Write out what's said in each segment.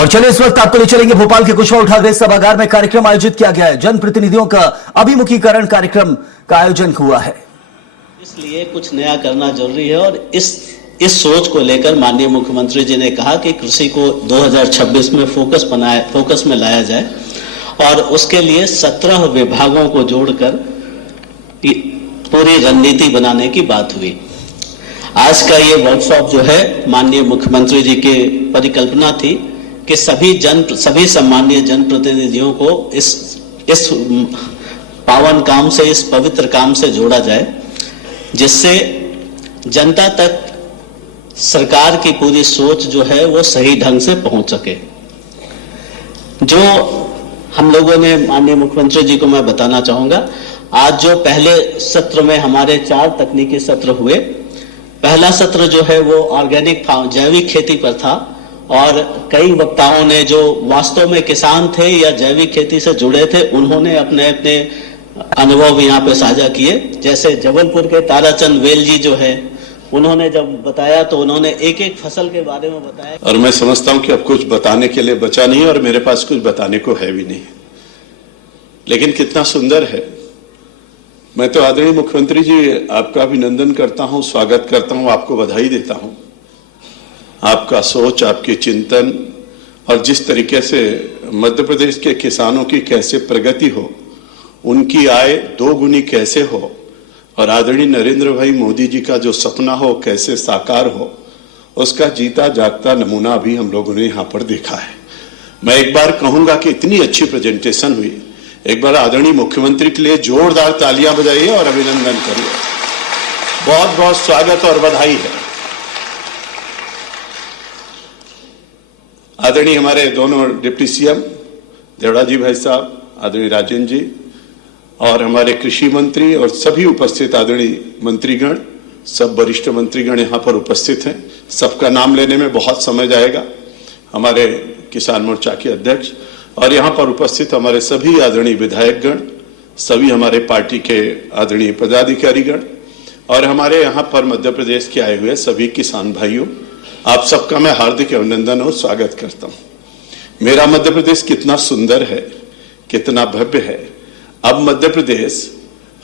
और चलिए इस वक्त आपको ले चलेंगे भोपाल के कुशवाहा ठाकरे सभागार में कार्यक्रम आयोजित किया गया है। जनप्रतिनिधियों का अभिमुखीकरण कार्यक्रम का आयोजन हुआ है। इसलिए कुछ नया करना जरूरी है और इस सोच को लेकर माननीय मुख्यमंत्री जी ने कहा कि कृषि को 2026 में फोकस में लाया जाए और उसके लिए 17 विभागों को जोड़कर पूरी रणनीति बनाने की बात हुई। आज का ये वर्कशॉप जो है माननीय मुख्यमंत्री जी की परिकल्पना थी कि सभी सम्मानीय जनप्रतिनिधियों को इस पावन काम से, इस पवित्र काम से जोड़ा जाए, जिससे जनता तक सरकार की पूरी सोच जो है वो सही ढंग से पहुंच सके। जो हम लोगों ने माननीय मुख्यमंत्री जी को मैं बताना चाहूंगा, आज जो पहले सत्र में हमारे 4 तकनीकी सत्र हुए, पहला सत्र जो है वो ऑर्गेनिक जैविक खेती पर था और कई वक्ताओं ने जो वास्तव में किसान थे या जैविक खेती से जुड़े थे, उन्होंने अपने अपने अनुभव यहाँ पे साझा किए। जैसे जबलपुर के ताराचंद वेल जी जो है, उन्होंने जब बताया तो उन्होंने एक एक फसल के बारे में बताया। और मैं समझता हूं कि अब कुछ बताने के लिए बचा नहीं और मेरे पास कुछ बताने को है भी नहीं, लेकिन कितना सुंदर है। मैं तो आदरणीय मुख्यमंत्री जी आपका अभिनंदन करता हूं, स्वागत करता हूं, आपको बधाई देता हूं। आपका सोच, आपके चिंतन और जिस तरीके से मध्य प्रदेश के किसानों की कैसे प्रगति हो, उनकी आय 2 गुनी कैसे हो और आदरणीय नरेंद्र भाई मोदी जी का जो सपना हो कैसे साकार हो, उसका जीता जागता नमूना अभी हम लोगों ने यहाँ पर देखा है। मैं एक बार कहूंगा कि इतनी अच्छी प्रेजेंटेशन हुई, एक बार आदरणीय मुख्यमंत्री के लिए जोरदार तालियां बजाइए और अभिनंदन करिए। बहुत बहुत स्वागत और बधाई है। आदरणीय हमारे दोनों डिप्टी सीएम देवड़ा जी भाई साहब, आदरणीय राजेंद्र जी और हमारे कृषि मंत्री और सभी उपस्थित आदरणीय मंत्रीगण, सब वरिष्ठ मंत्रीगण यहाँ पर उपस्थित हैं। सबका नाम लेने में बहुत समय जाएगा। हमारे किसान मोर्चा के अध्यक्ष और यहाँ पर उपस्थित हमारे सभी आदरणीय विधायकगण, सभी हमारे पार्टी के आदरणीय पदाधिकारीगण और हमारे यहाँ पर मध्य प्रदेश के आए हुए सभी किसान भाइयों, आप सबका मैं हार्दिक अभिनंदन और स्वागत करता हूँ। मेरा मध्य प्रदेश कितना सुंदर है, कितना भव्य है। अब मध्य प्रदेश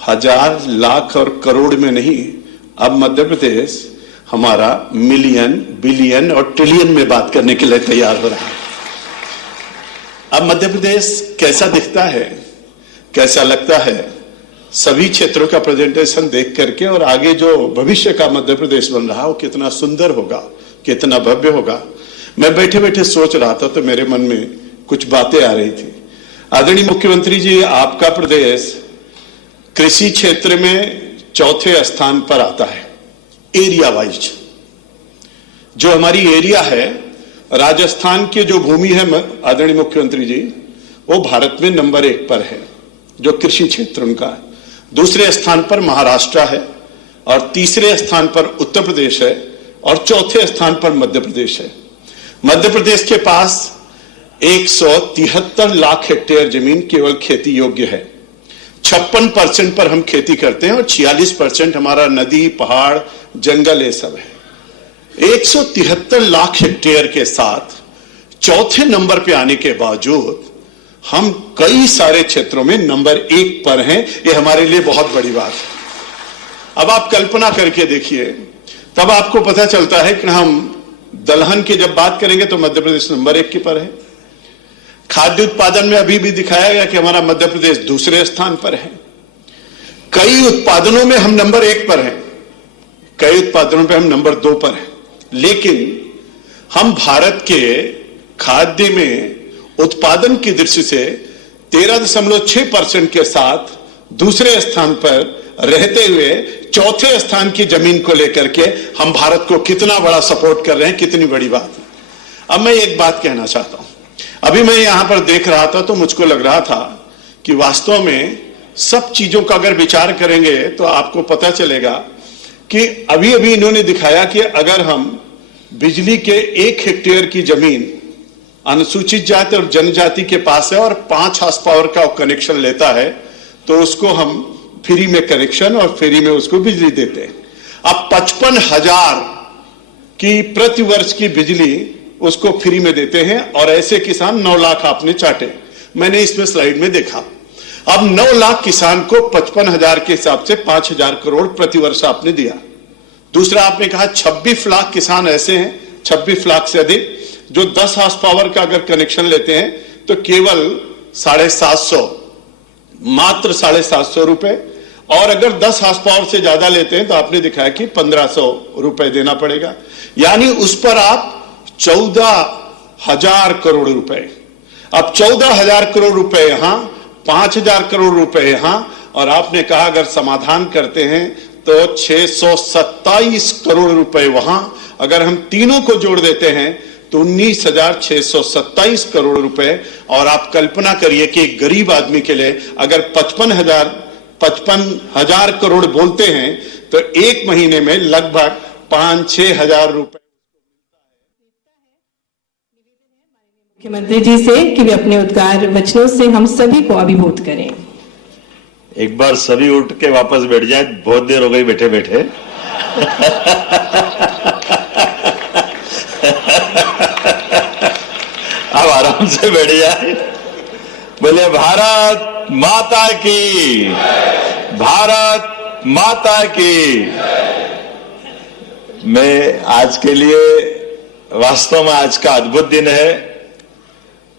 1000, लाख और करोड़ में नहीं, अब मध्य प्रदेश हमारा मिलियन, बिलियन और ट्रिलियन में बात करने के लिए तैयार हो रहा है। अब मध्य प्रदेश कैसा दिखता है, कैसा लगता है, सभी क्षेत्रों का प्रेजेंटेशन देख करके और आगे जो भविष्य का मध्य प्रदेश बन रहा है वो कितना सुंदर होगा, कितना भव्य होगा। मैं बैठे बैठे सोच रहा था तो मेरे मन में कुछ बातें आ रही थी। आदरणीय मुख्यमंत्री जी, आपका प्रदेश कृषि क्षेत्र में 4थे स्थान पर आता है एरिया वाइज। जो हमारी एरिया है, राजस्थान की जो भूमि है आदरणीय मुख्यमंत्री जी, वो भारत में नंबर 1 पर है जो कृषि क्षेत्र उनका है। दूसरे स्थान पर महाराष्ट्र है और तीसरे स्थान पर उत्तर प्रदेश है और चौथे स्थान पर मध्य प्रदेश है। मध्य प्रदेश के पास 173 लाख हेक्टेयर जमीन केवल खेती योग्य है। 56% पर हम खेती करते हैं और 46% हमारा नदी, पहाड़, जंगल ये सब है। 173 लाख हेक्टेयर के साथ 4थे नंबर पे आने के बावजूद हम कई सारे क्षेत्रों में नंबर 1 पर हैं। ये हमारे लिए बहुत बड़ी बात है। अब आप कल्पना करके देखिए, तब आपको पता चलता है कि हम दलहन की जब बात करेंगे तो मध्य प्रदेश नंबर 1 पर है। खाद्य उत्पादन में अभी भी दिखाया गया कि हमारा मध्य प्रदेश दूसरे स्थान पर है। कई उत्पादनों में हम नंबर 1 पर हैं, कई उत्पादनों पे हम नंबर 2 पर हैं। लेकिन हम भारत के खाद्य में उत्पादन की दृष्टि से 13.6% के साथ दूसरे स्थान पर रहते हुए 4थे स्थान की जमीन को लेकर के हम भारत को कितना बड़ा सपोर्ट कर रहे हैं, कितनी बड़ी बात है। अब मैं एक बात कहना चाहता हूं। अभी मैं यहां पर देख रहा था तो मुझको लग रहा था कि वास्तव में सब चीजों का अगर विचार करेंगे तो आपको पता चलेगा कि अभी अभी इन्होंने दिखाया कि अगर हम बिजली के 1 हेक्टेयर की जमीन अनुसूचित जाति और जनजाति के पास है और 5 हार्स पावर का कनेक्शन लेता है तो उसको हम फ्री में कनेक्शन और फ्री में उसको बिजली देते हैं। अब 55,000 की प्रति वर्ष की बिजली उसको फ्री में देते हैं और ऐसे किसान 9 लाख आपने चाटे, मैंने इसमें स्लाइड में देखा। अब 9 लाख किसान को 55,000 के हिसाब से 5,000 करोड़ प्रतिवर्ष आपने दिया। दूसरा आपने कहा 26 लाख किसान ऐसे हैं, 26 लाख से अधिक, जो 10 हार्स पावर का अगर कनेक्शन लेते हैं तो केवल 750, मात्र 750 रुपए, और अगर 10 हार्स पावर से ज्यादा लेते हैं तो आपने दिखाया कि 1500 रुपए देना पड़ेगा, यानी उस पर आप 14,000 करोड़ रुपए। अब 14,000 करोड़ रुपए यहां, 5,000 करोड़ रुपए यहां, और आपने कहा अगर समाधान करते हैं तो 627 करोड़ रुपए वहां। अगर हम तीनों को जोड़ देते हैं तो 19,627 करोड़ रुपए। और आप कल्पना करिए कि एक गरीब आदमी के लिए अगर 55,000 करोड़ बोलते हैं तो एक महीने में लगभग 5-6 हजार रुपए। मुख्यमंत्री जी से कि वे अपने उद्गार वचनों से हम सभी को अभिभूत करें। एक बार सभी उठ के वापस बैठ जाए, बहुत देर हो गई बैठे बैठे। अब आराम से बैठ जाए। बोले भारत माता की, भारत माता की। मैं आज के लिए, वास्तव में आज का अद्भुत दिन है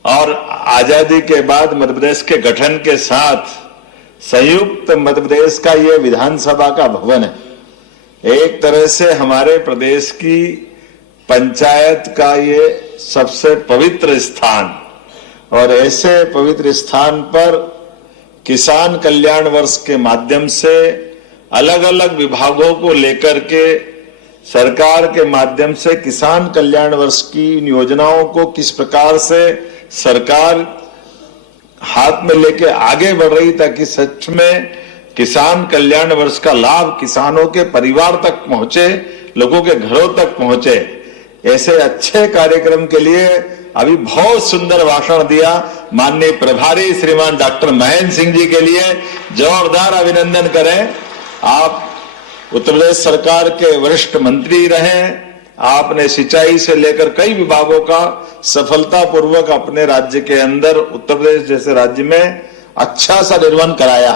और आजादी के बाद मध्य प्रदेश के गठन के साथ संयुक्त मध्य प्रदेश का यह विधानसभा का भवन है। एक तरह से हमारे प्रदेश की पंचायत का ये सबसे पवित्र स्थान, और ऐसे पवित्र स्थान पर किसान कल्याण वर्ष के माध्यम से अलग अलग विभागों को लेकर के सरकार के माध्यम से किसान कल्याण वर्ष की इन योजनाओं को किस प्रकार से सरकार हाथ में लेके आगे बढ़ रही, ताकि सच में किसान कल्याण वर्ष का लाभ किसानों के परिवार तक पहुंचे, लोगों के घरों तक पहुंचे। ऐसे अच्छे कार्यक्रम के लिए अभी बहुत सुंदर भाषण दिया माननीय प्रभारी श्रीमान डॉक्टर महेंद्र सिंह जी के लिए जोरदार अभिनंदन करें। आप उत्तर प्रदेश सरकार के वरिष्ठ मंत्री रहे, आपने सिंचाई से लेकर कई विभागों का सफलतापूर्वक अपने राज्य के अंदर, उत्तर प्रदेश जैसे राज्य में अच्छा सा निर्वहन कराया,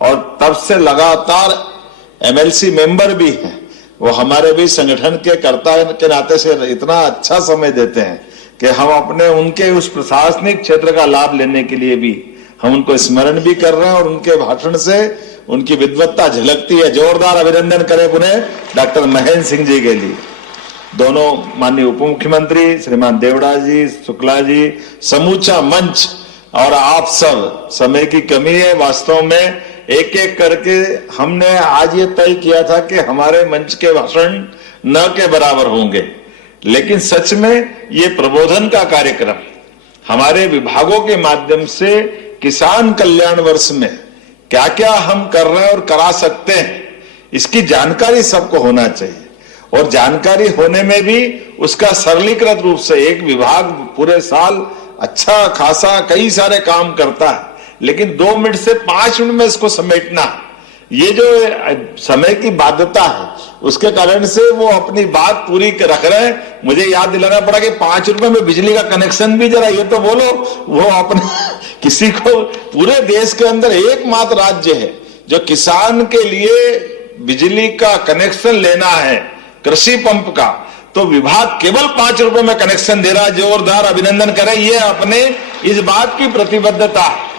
और तब से लगातार एमएलसी मेंबर भी हैं। वो हमारे भी संगठन के कर्ता के नाते से इतना अच्छा समय देते हैं कि हम अपने उनके उस प्रशासनिक क्षेत्र का लाभ लेने के लिए भी हम उनको स्मरण भी कर रहे हैं, और उनके भाषण से उनकी विद्वत्ता झलकती है। जोरदार अभिनंदन करें पुनः डॉक्टर महेंद्र सिंह जी के लिए। दोनों माननीय उप मुख्यमंत्री श्रीमान देवड़ा जी, शुक्ला जी, समूचा मंच और आप सब, समय की कमी है, वास्तव में एक एक करके हमने आज ये तय किया था कि हमारे मंच के भाषण न के बराबर होंगे, लेकिन सच में ये प्रबोधन का कार्यक्रम हमारे विभागों के माध्यम से किसान कल्याण वर्ष में क्या क्या हम कर रहे हैं और करा सकते हैं, इसकी जानकारी सबको होना चाहिए। और जानकारी होने में भी उसका सरलीकृत रूप से एक विभाग पूरे साल अच्छा खासा कई सारे काम करता है, लेकिन 2 मिनट से 5 मिनट में इसको समेटना, ये जो समय की बाध्यता है उसके कारण से वो अपनी बात पूरी रख रहे हैं। मुझे याद दिलाना पड़ा कि 5 रुपए में बिजली का कनेक्शन भी जरा ये तो बोलो, वो अपने किसी को, पूरे देश के अंदर एकमात्र राज्य है जो किसान के लिए बिजली का कनेक्शन लेना है, कृषि पंप का, तो विभाग केवल 5 रुपए में कनेक्शन दे रहा है। जोरदार अभिनंदन करें। ये अपने इस बात की प्रतिबद्धता है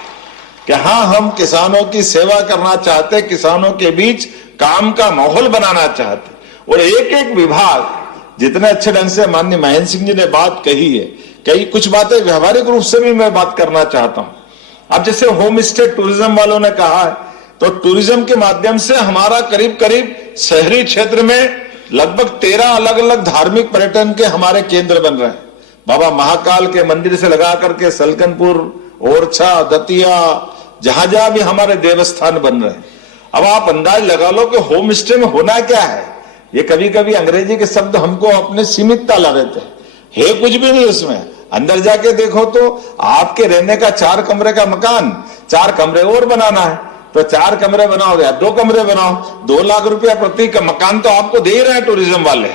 कि हाँ, हम किसानों की सेवा करना चाहते, किसानों के बीच काम का माहौल बनाना चाहते। और एक एक विभाग जितने अच्छे ढंग से माननीय महेंद्र सिंह जी ने बात कही है, कई कुछ बातें व्यवहारिक रूप से भी मैं बात करना चाहता हूं। अब जैसे होम स्टे टूरिज्म वालों ने कहा है, तो टूरिज्म के माध्यम से हमारा करीब करीब शहरी क्षेत्र में लगभग 13 अलग अलग धार्मिक पर्यटन के हमारे केंद्र बन रहे हैं। बाबा महाकाल के मंदिर से लगा करके सलकनपुर, ओरछा, दतिया, जहां जहां भी हमारे देवस्थान बन रहे हैं। अब आप अंदाज लगा लो कि होम स्टे में होना क्या है। ये कभी कभी अंग्रेजी के शब्द हमको अपने सीमितता ला देते हैं, है कुछ भी नहीं उसमें। अंदर जाके देखो तो आपके रहने का 4 कमरे का मकान, 4 कमरे और बनाना है, तो 4 कमरे बनाओ या 2 कमरे बनाओ, 2 लाख रुपया प्रति मकान तो आपको दे रहे हैं टूरिज्म वाले।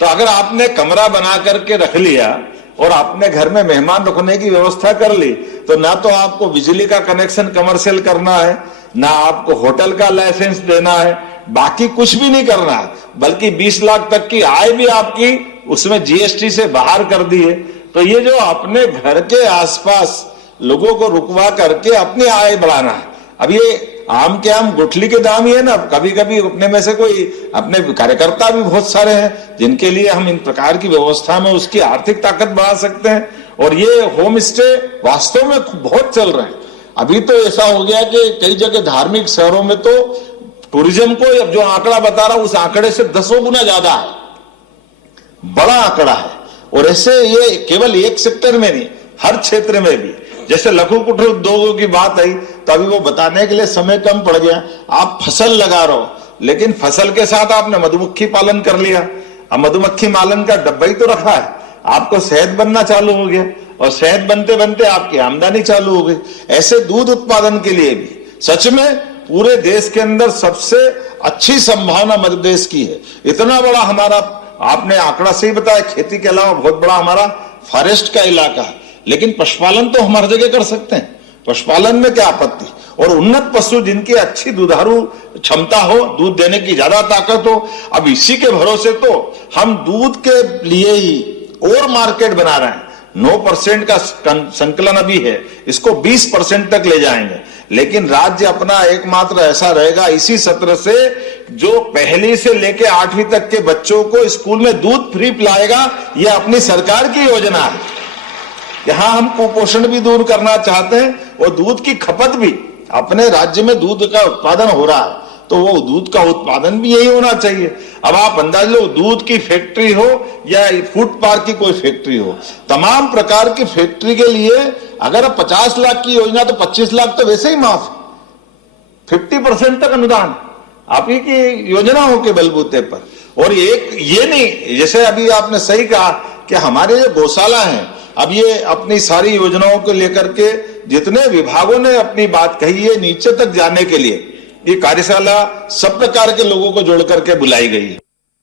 तो अगर आपने कमरा बना करके रख लिया और अपने घर में मेहमान रखने की व्यवस्था कर ली, तो ना तो आपको बिजली का कनेक्शन कमर्शियल करना है, ना आपको होटल का लाइसेंस देना है, बाकी कुछ भी नहीं करना है, बल्कि 20 लाख तक की आय भी आपकी उसमें जीएसटी से बाहर कर दी है। तो ये जो अपने घर के आसपास लोगों को रुकवा करके अपनी आय बढ़ाना है, अब ये आम के आम गुठली के दाम ही है ना। कभी कभी अपने में से कोई अपने कार्यकर्ता भी बहुत सारे हैं जिनके लिए हम इन प्रकार की व्यवस्था में उसकी आर्थिक ताकत बढ़ा सकते हैं। और ये होम स्टे वास्तव में बहुत चल रहे हैं। अभी तो ऐसा हो गया कि कई जगह धार्मिक शहरों में तो टूरिज्म को जो आंकड़ा बता रहा उस आंकड़े से 10 गुना ज्यादा है, बड़ा आंकड़ा है। और ऐसे ये केवल एक सेक्टर में नहीं, हर क्षेत्र में भी। जैसे लघु कुटीर उद्योगों की बात आई तो अभी वो बताने के लिए समय कम पड़ गया। आप फसल लगा रहे हो, लेकिन फसल के साथ आपने मधुमक्खी पालन कर लिया। अब मधुमक्खी पालन का डब्बा ही तो रखा है, आपको शहद बनना चालू हो गया, और शहद बनते बनते आपकी आमदनी चालू हो गई। ऐसे दूध उत्पादन के लिए भी सच में पूरे देश के अंदर सबसे अच्छी संभावना मध्य प्रदेश की है। इतना बड़ा हमारा, आपने आंकड़ा सही बताया, खेती के अलावा बहुत बड़ा हमारा फॉरेस्ट का इलाका है। लेकिन पशुपालन तो हम हर जगह कर सकते हैं, पशुपालन में क्या आपत्ति। और उन्नत पशु जिनकी अच्छी दुधारू क्षमता हो, दूध देने की ज्यादा ताकत हो, अब इसी के भरोसे तो हम दूध के लिए ही और मार्केट बना रहे हैं। 9% का संकलन अभी है, इसको 20% तक ले जाएंगे। लेकिन राज्य अपना एकमात्र ऐसा रहेगा इसी सत्र से, जो पहली से लेके 8वीं तक के बच्चों को स्कूल में दूध फ्री पिलाएगा। यह अपनी सरकार की योजना है। यहां हम कुपोषण भी दूर करना चाहते हैं और दूध की खपत भी। अपने राज्य में दूध का उत्पादन हो रहा है, तो वो दूध का उत्पादन भी यही होना चाहिए। अब आप अंदाज लो, दूध की फैक्ट्री हो या फूड पार्क की कोई फैक्ट्री हो, तमाम प्रकार की फैक्ट्री के लिए अगर 50 लाख की योजना, तो 25 लाख तो वैसे ही माफ, 50% तक अनुदान आप ही की योजना हो के बलबूते पर। और एक ये नहीं, जैसे अभी आपने सही कहा कि हमारे जो गौशाला हैं, अब ये अपनी सारी योजनाओं को लेकर के जितने विभागों ने अपनी बात कही है नीचे तक जाने के लिए, ये कार्यशाला सब प्रकार के लोगों को जोड़ करके बुलाई गई है।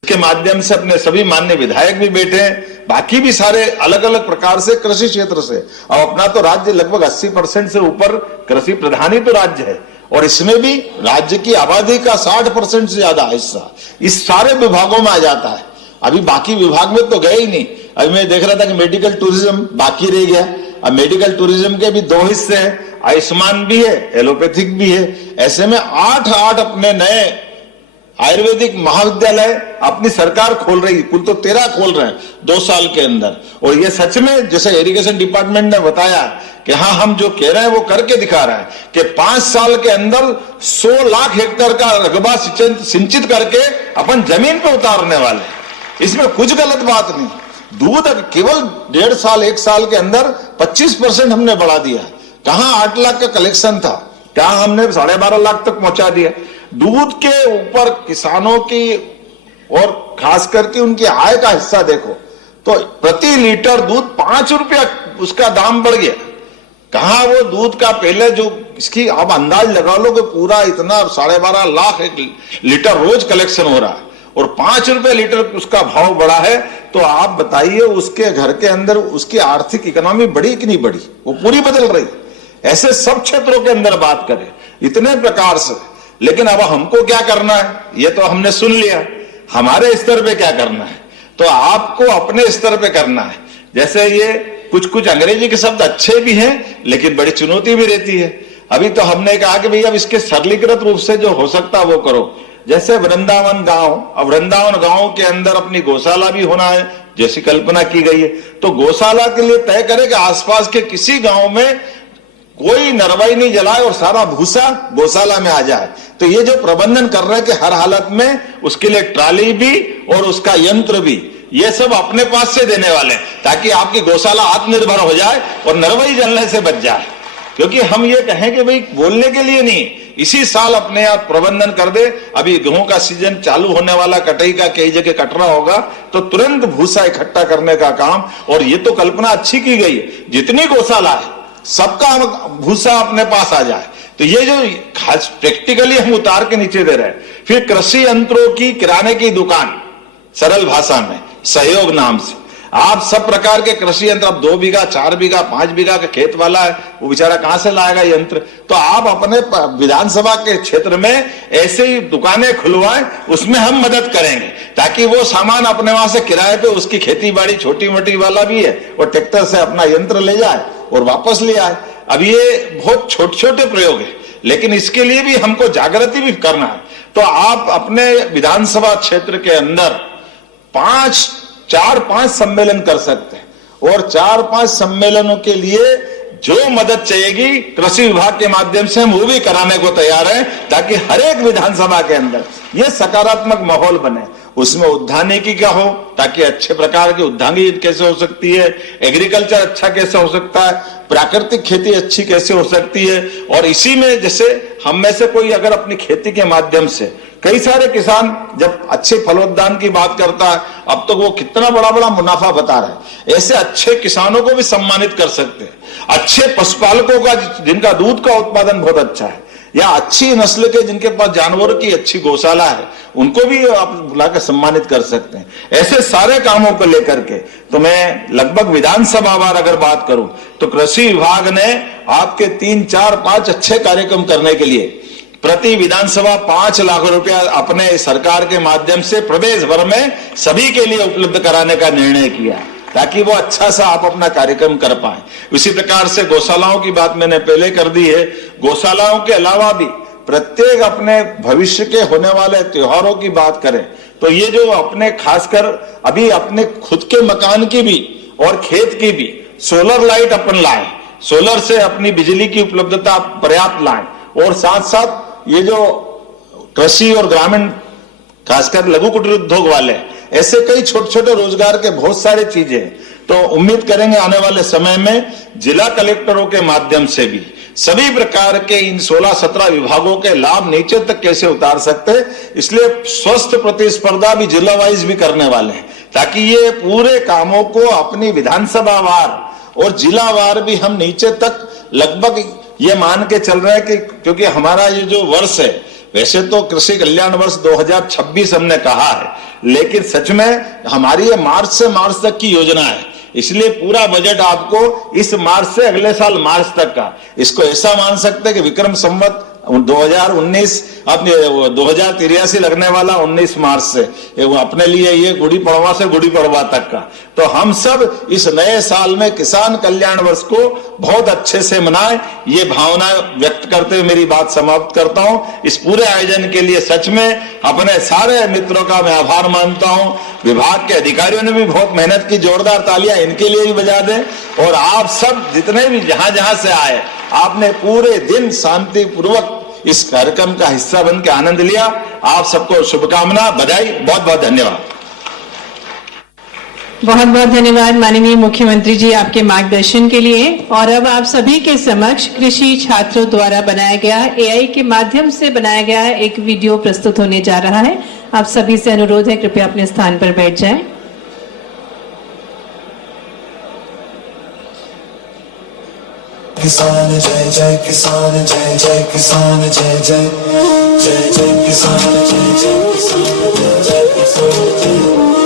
इसके माध्यम से अपने सभी माननीय विधायक भी बैठे हैं, बाकी भी सारे अलग अलग प्रकार से कृषि क्षेत्र से। और अपना तो राज्य लगभग 80% से ऊपर कृषि प्रधान ही तो राज्य है, और इसमें भी राज्य की आबादी का 60% से ज्यादा हिस्सा इस सारे विभागों में आ जाता है। अभी बाकी विभाग में तो गए ही नहीं। अभी मैं देख रहा था कि मेडिकल टूरिज्म बाकी रह गया। अब मेडिकल टूरिज्म के भी 2 हिस्से हैं, आयुष्मान भी है, एलोपैथिक भी है। ऐसे में 8 अपने नए आयुर्वेदिक महाविद्यालय अपनी सरकार खोल रही है, कुल तो 13 खोल रहे हैं 2 साल के अंदर। और ये सच में जैसे इरिगेशन डिपार्टमेंट ने बताया कि हाँ, हम जो कह रहे हैं वो करके दिखा रहे हैं कि 5 साल के अंदर 100 लाख हेक्टेयर का रकबा सिंचित करके अपन जमीन पे उतारने वाले। इसमें कुछ गलत बात नहीं। दूध केवल 1.5 साल 1 साल के अंदर 25% हमने बढ़ा दिया। कहां 8 लाख का कलेक्शन था, क्या हमने 12.5 लाख तक पहुंचा दिया। दूध के ऊपर किसानों की और खास करके उनकी आय का हिस्सा देखो तो प्रति लीटर दूध 5 रुपया उसका दाम बढ़ गया। कहा वो दूध का पहले जो इसकी आप अंदाज लगा लो कि पूरा इतना 12.5 लाख लीटर रोज कलेक्शन हो रहा है और 5 रुपए लीटर उसका भाव बढ़ा है, तो आप बताइए उसके घर के अंदर उसकी आर्थिक इकोनॉमी बढ़ी कि नहीं बढ़ी, वो पूरी बदल रही। ऐसे सब क्षेत्रों के अंदर बात करें इतने प्रकार से। लेकिन अब हमको क्या करना है, ये तो हमने सुन लिया, हमारे स्तर पे क्या करना है, तो आपको अपने स्तर पे करना है। जैसे ये कुछ अंग्रेजी के शब्द अच्छे भी हैं, लेकिन बड़ी चुनौती भी रहती है। अभी तो हमने कहा कि भैया अब इसके सरलीकृत रूप से जो हो सकता है वो करो। जैसे वृंदावन गांव, अब वृंदावन गांव के अंदर अपनी गौशाला भी होना है जैसी कल्पना की गई है, तो गौशाला के लिए तय करें कि आसपास के किसी गांव में कोई नरवाई नहीं जलाए और सारा भूसा गौशाला में आ जाए। तो ये जो प्रबंधन कर रहे हैं कि हर हालत में उसके लिए ट्राली भी और उसका यंत्र भी, ये सब अपने पास से देने वाले, ताकि आपकी गौशाला आत्मनिर्भर हो जाए और नरवाई जलने से बच जाए। क्योंकि हम ये कहें कि भाई बोलने के लिए नहीं, इसी साल अपने आप प्रबंधन कर दे। अभी गेहूं का सीजन चालू होने वाला, कटाई का कई जगह कटरा होगा, तो तुरंत भूसा इकट्ठा करने का काम। और ये तो कल्पना अच्छी की गई है, जितनी गौशाला है सबका भूसा अपने पास आ जाए। तो ये जो खास प्रैक्टिकली हम उतार के नीचे दे रहे हैं। फिर कृषि यंत्रों की किराने की दुकान, सरल भाषा में सहयोग नाम से। आप सब प्रकार के कृषि यंत्र, अब 2 बीघा 4 बीघा 5 बीघा का खेत वाला है, वो बेचारा कहां से लाएगा यंत्र? तो आप अपने विधानसभा के क्षेत्र में ऐसे ही दुकानें खुलवाएं, उसमें हम मदद करेंगे ताकि वो सामान अपने वहां से किराए पे, उसकी खेती बाड़ी छोटी मोटी वाला भी है, वो ट्रैक्टर से अपना यंत्र ले जाए और वापस ले आए। अब ये बहुत छोटे छोटे प्रयोग है, लेकिन इसके लिए भी हमको जागृति भी करना है। तो आप अपने विधानसभा क्षेत्र के अंदर 4-5 सम्मेलन कर सकते हैं और 4-5 सम्मेलनों के लिए जो मदद चाहिएगी कृषि विभाग के माध्यम से हम वो भी कराने को तैयार हैं, ताकि हर एक विधानसभा के अंदर ये सकारात्मक माहौल बने। उसमें उद्यानिकी का हो, ताकि अच्छे प्रकार की उद्यानिकी कैसे हो सकती है, एग्रीकल्चर अच्छा कैसे हो सकता है, प्राकृतिक खेती अच्छी कैसे हो सकती है। और इसी में जैसे हम में से कोई अगर अपनी खेती के माध्यम से, कई सारे किसान जब अच्छे फलोत्पादन की बात करता है, अब तो वो कितना बड़ा बड़ा मुनाफा बता रहा है, ऐसे अच्छे किसानों को भी सम्मानित कर सकते हैं। अच्छे पशुपालकों का जिनका दूध का उत्पादन बहुत अच्छा है, या अच्छी नस्ल के जिनके पास जानवरों की अच्छी गौशाला है, उनको भी आप बुलाकर सम्मानित कर सकते हैं। ऐसे सारे कामों को लेकर के तो मैं लगभग विधानसभा वार अगर बात करूं तो कृषि विभाग ने आपके 3-4-5 अच्छे कार्यक्रम करने के लिए प्रति विधानसभा 5 लाख रुपया अपने सरकार के माध्यम से प्रदेश भर में सभी के लिए उपलब्ध कराने का निर्णय किया, ताकि वो अच्छा सा आप अपना कार्यक्रम कर पाए। इसी प्रकार से गौशालाओं की बात मैंने पहले कर दी है। गौशालाओं के अलावा भी प्रत्येक अपने भविष्य के होने वाले त्योहारों की बात करें तो ये जो अपने खासकर अभी अपने खुद के मकान की भी और खेत की भी सोलर लाइट अपन लाए, सोलर से अपनी बिजली की उपलब्धता पर्याप्त लाए, और साथ साथ ये जो कृषि और ग्रामीण खासकर लघु कुटीर उद्योग वाले, ऐसे कई छोटे छोटे रोजगार के बहुत सारे चीजें हैं। तो उम्मीद करेंगे आने वाले समय में जिला कलेक्टरों के माध्यम से भी सभी प्रकार के इन 16-17 विभागों के लाभ नीचे तक कैसे उतार सकते हैं, इसलिए स्वस्थ प्रतिस्पर्धा भी जिला वाइज भी करने वाले हैं, ताकि ये पूरे कामों को अपनी विधानसभा वार और जिला वार भी हम नीचे तक लगभग ये मान के चल रहे हैं कि क्योंकि हमारा ये जो वर्ष है, वैसे तो कृषि कल्याण वर्ष 2026 हमने कहा है, लेकिन सच में हमारी ये मार्च से मार्च तक की योजना है, इसलिए पूरा बजट आपको इस मार्च से अगले साल मार्च तक का, इसको ऐसा मान सकते हैं कि विक्रम संवत 2019 अपने 2083 लगने वाला 19 मार्च से वो अपने लिए ये गुड़ी पड़वा से गुड़ी पड़वा तक का। तो हम सब इस नए साल में किसान कल्याण वर्ष को बहुत अच्छे से मनाएं, ये भावना व्यक्त करते हुए मेरी बात समाप्त करता हूं। इस पूरे आयोजन के लिए सच में अपने सारे मित्रों का मैं आभार मानता हूं। विभाग के अधिकारियों ने भी बहुत मेहनत की, जोरदार तालियां इनके लिए भी बजा दें। और आप सब जितने भी जहां जहां से आए, आपने पूरे दिन शांतिपूर्वक इस कार्यक्रम का हिस्सा बन के आनंद लिया। आप सबको शुभकामना, बधाई, बहुत बहुत धन्यवाद। बहुत बहुत धन्यवाद माननीय मुख्यमंत्री जी आपके मार्गदर्शन के लिए। और अब आप सभी के समक्ष कृषि छात्रों द्वारा बनाया गया एआई के माध्यम से बनाया गया एक वीडियो प्रस्तुत होने जा रहा है। आप सभी से अनुरोध है कृपया अपने स्थान पर बैठ जाएं। किसान जय जय किसान, जय जय किसान, जय जय जय जय किसान, जय जय किसान, जय जय किसान, जय